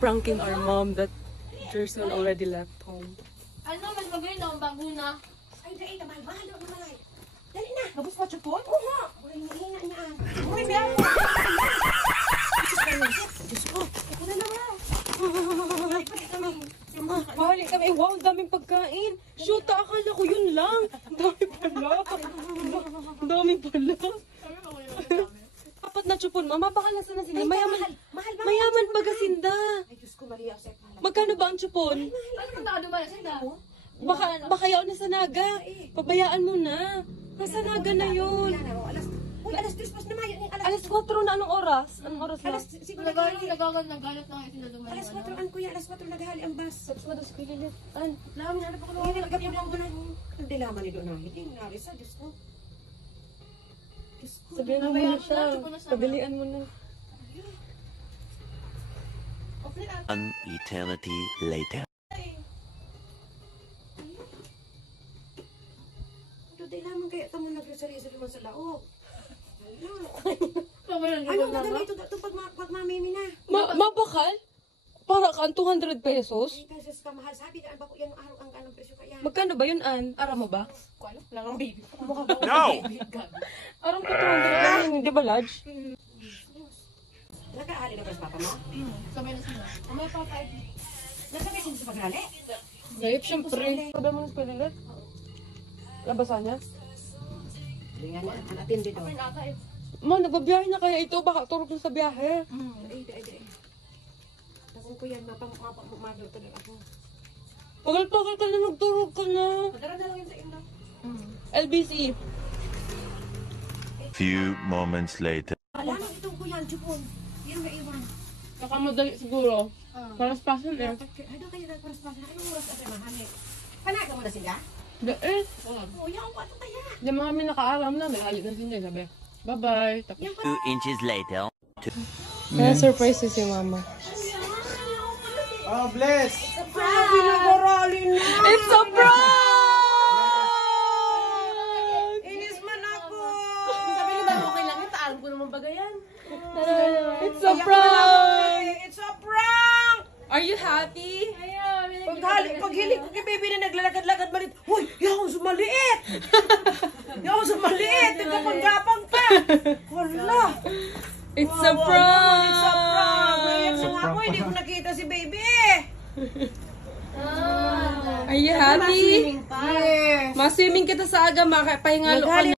pranking our mom that Jerson already left home. Ano, mas magaling na ang bago na. Ay, dahil, mahal na, malay. Dali na. Tapos pa chupon? Oo. Uy, mahina niya. Uy, meron. Diyos ko. Ako na naman. Balik kami. Wow, daming pagkain. Shoot, akala ko yun lang. Dami pala. Dami pala. Apat na chupon, mama. Baka nasa na sila. Mayaman pagasinda. Ay, Diyos ko, Maria. Magkano ba ang chupon? Ano kung nakadumala siya? Baka yaw na sa naga. Pabayaan mo na. Nasa naga na yun. Uy, alas 3 pas naman. Alas 4 na. Anong oras? Anong oras na? Alas 5 Nagalit na ngayon sinadumala. Alas 4 an kuya, alas 4 naghali ang bus. Tapos madas ko lilit. Lamin, ano pa ko Hindi nagagabi mo lang doon. Ang dilaman ni doon na. Hindi narisa, Diyos ko. Diyos ko. Sabihan mo na siya. Pagalian mo na. An eternity later. Dilaman kaya ito mo nagresari-sari mo sa laog. Pamalan Ano na ganito pag mamimi na? Mabakal? Para ka 200 pesos? 3 pesos ka mahal. Sabi na ba yan araw ang anong presyo kaya? Magkano ba yun, Ann? Ara mo ba? Lang ang baby. No! Arang ko 200 di ba, Lodge? Nag-aali na ba sa papa mo? Kamay na sila. Kamay pa pa. Nasabay siya sa pagrali? Gayip, syempre. Sabi mo na sa palilit? Labasan niya? Hindi nga na, natin dito. Kamay na ata eh. Ma, nagbabiyahe na kaya ito. Baka turok na sa biyahe. Ay. Takong ko yan, mapamagluto na ako. Pagal-pagal ka na, nagturok ka na. Madara na lang yun sa inyo. LBC. Few moments later. Wala nang itong kuya, Jupon. Hindi yung naiwan. Nakamadali siguro. Paras pasan eh. Ano kayo nagparas-pasan? Anong oras ka mahali? Panaga mo na sila? Eh, Oo, yan, ano kaya? di mga kami nakaalam na. Nagalit na siya. Sabi, bye-bye. Tapos, 2 inches later. na-surprise si mama. Oh, bless! Grabe na gorali na! It's a prank! Inis man ako! Sabi niyo ba okay lang yun? Taalam ko naman bagayan. It's a prank! It's a prank! Are you happy? Paghilig ko kay baby na naglalakad-lakad malit, huy, yaw sumaliit! Yaw sumaliit! Nagkapag-gapang pa! Hala! It's a prank! It's a prank! Ngayon na nga ako, hindi ko nakita si baby! Are you happy? Yes! Maswimming kita sa aga, makapahingalo ka na.